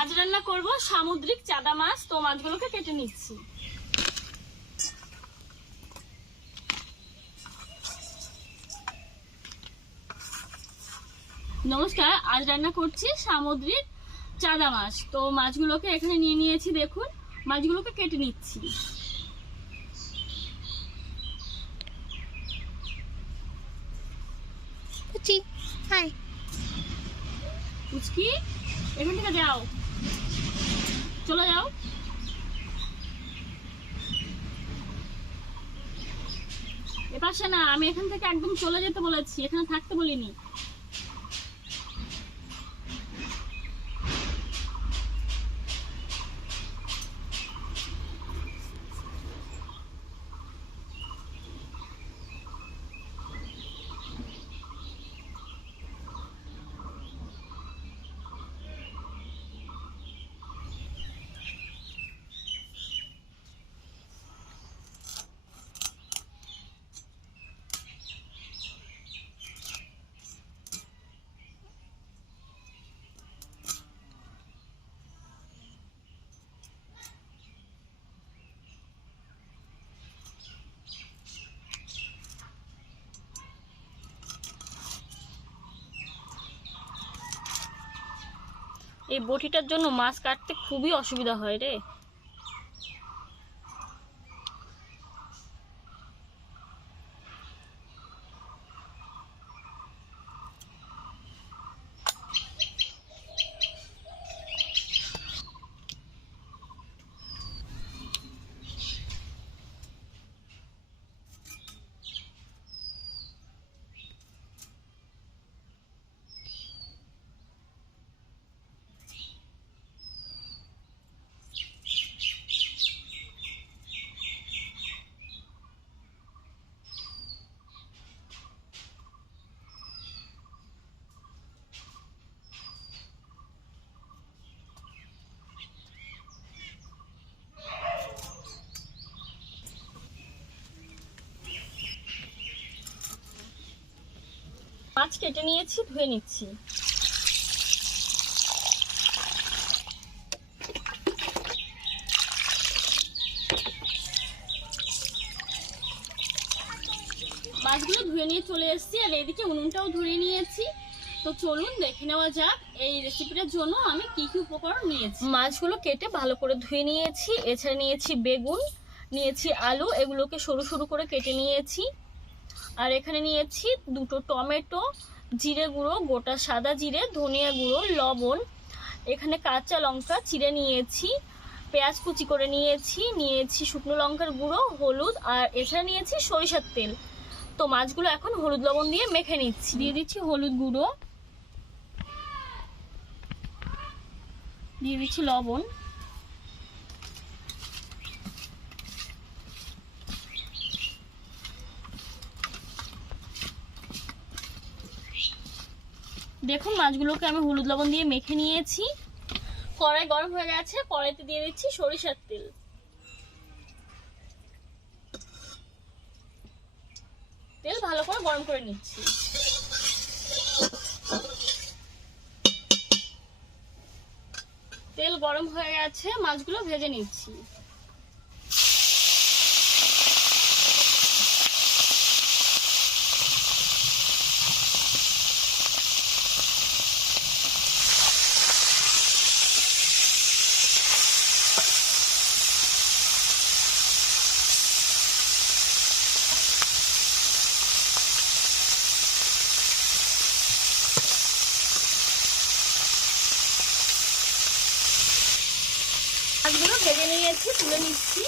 আজ রান্না করব সামুদ্রিক চাদা মাছ। তো মাছগুলোকে কেটে নিচ্ছি। নমস্কার, আজ রান্না করছি সামুদ্রিক চাদা মাছ। তো মাছগুলোকে এখানে নিয়ে নিয়েছি, দেখুন মাছগুলোকে কেটে নিচ্ছি। পুচকি, এখান থেকে যাও, চলে যাও। এপাশে না, আমি এখান থেকে একদম চলে যেতে বলেছি, এখানে থাকতে বলিনি। এই বটিটার জন্য মাছ কাটতে খুবই অসুবিধা হয় রে। মাছ কেটে নিয়েছি, ধুয়ে নিচ্ছি। মাছগুলো ধুয়ে নিয়ে চলে এসেছি, আর এদিকে উনুনটাও ধরে নিয়েছি। তো চলুন দেখে নেওয়া যাক এই রেসিপিটার জন্য আমি কি কি উপকরণ নিয়েছি। মাছগুলো কেটে ভালো করে ধুয়ে নিয়েছি। এছাড়া নিয়েছি বেগুন, নিয়েছি আলু, এগুলোকে সরু সরু করে কেটে নিয়েছি। আর এখানে নিয়েছি দুটো টমেটো, জিরে গুঁড়ো, গোটা সাদা জিরে, ধনিয়া গুঁড়ো, লবণ, এখানে কাঁচা লঙ্কা চিড়ে নিয়েছি, পেঁয়াজ কুচি করে নিয়েছি শুকনো লঙ্কার গুঁড়ো, হলুদ, আর এছাড়া নিয়েছি সরিষার তেল। তো মাছগুলো এখন হলুদ লবণ দিয়ে মেখে নিচ্ছি। দিয়ে দিচ্ছি হলুদ গুঁড়ো, দিয়ে দিচ্ছি লবণ, দেখুন মাছগুলোকে আমি হলুদ লবণ দিয়ে মেখে নিয়েছি। কড়াই গরম হয়ে গেছে, কড়াইতে দিয়ে দিচ্ছি সরিষার তেল। তেল ভালো করে গরম করে নিচ্ছি। তেল গরম হয়ে গেছে, মাছগুলো ভেজে নিচ্ছি। মাছগুলো ভেজে নিয়েছি, তুলে নিচ্ছি।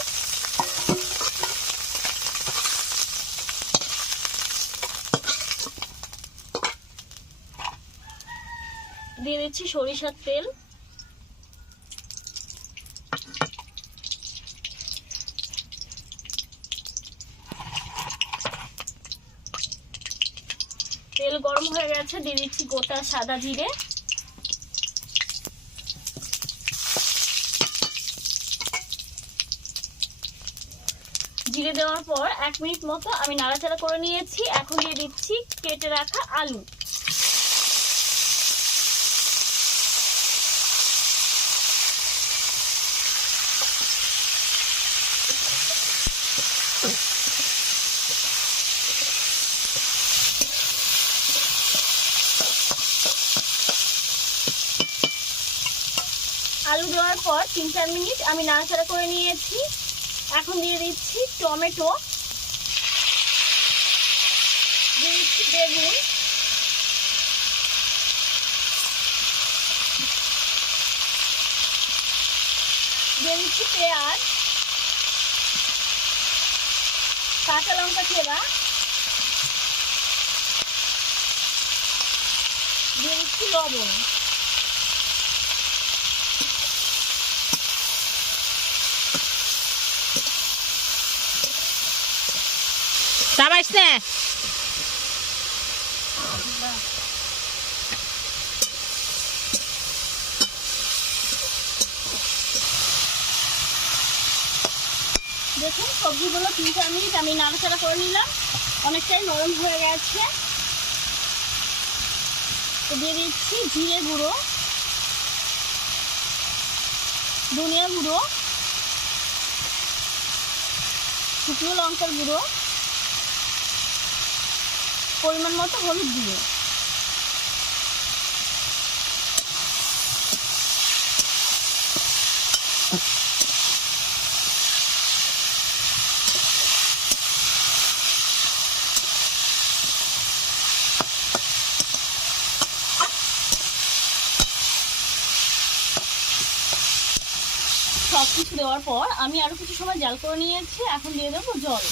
দিয়ে দিচ্ছি সরিষার তেল, তেল গরম হয়ে গেছে, দিয়ে দিচ্ছি গোটা সাদা জিরে, জিরে দেওয়ার পর 1 মিনিট মতো আমি নাড়াচাড়া করে নিয়েছি। এখন দিয়ে দিচ্ছি কেটে রাখা আলু। আলু দেওয়ার পর 3-4 মিনিট আমি নাড়াচাড়া করে নিয়েছি। এখন দিয়ে দিচ্ছি টমেটো, দিয়ে দিচ্ছি বেগুন, দিয়ে দিচ্ছি পেঁয়াজ, কাঁচা লঙ্কা চেরা, দিয়ে দিচ্ছি লবণ। সাবাস না দেখুন সবজিগুলো 3-4 মিনিট আমি নাড়াচাড়া করে নিলাম, অনেকটাই নরম হয়ে গেছে। তো দিয়ে দিচ্ছি জিরে গুঁড়ো, ধনিয়া গুঁড়ো, শুকনো লঙ্কার গুঁড়ো, পরিমাণ মতো হলুদ গুঁড়ো। সব কিছু দেওয়ার পর আমি আরো কিছু সময় জাল করে নিয়েছি। এখন দিয়ে দেবো জল।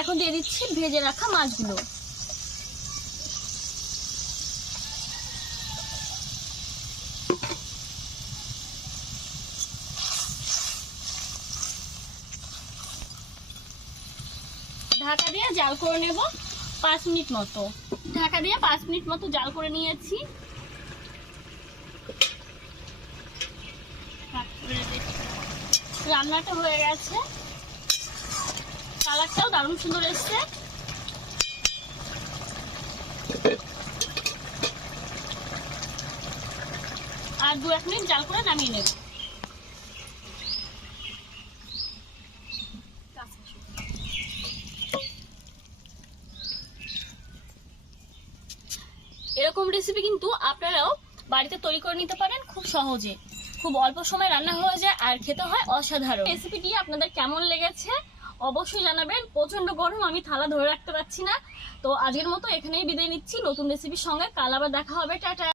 এখন দিয়ে দিচ্ছি ভেজে রাখা মাছগুলো। ঢাকা দিয়ে জাল করে নেব 5 মিনিট মতো। ঢাকা দিয়ে 5 মিনিট মতো জাল করে নিয়েছি। রান্নাটা হয়ে গেছে, কালারটাও দারুণ সুন্দর এসছে। আর 2-1 মিনিট জাল করে নামিয়ে নেব। এরকম রেসিপি কিন্তু আপনারাও বাড়িতে তৈরি করে নিতে পারেন খুব সহজে, খুব অল্প সময় রান্না হয়ে যায় আর খেতে হয় অসাধারণ। রেসিপিটি আপনাদের কেমন লেগেছে অবশ্যই জানাবেন। প্রচন্ড গরম, আমি থালা ধরে রাখতে পারছি না। তো আজকের মতো এখানেই বিদায় নিচ্ছি। নতুন রেসিপির সঙ্গে কাল আবার দেখা হবে। টাটা।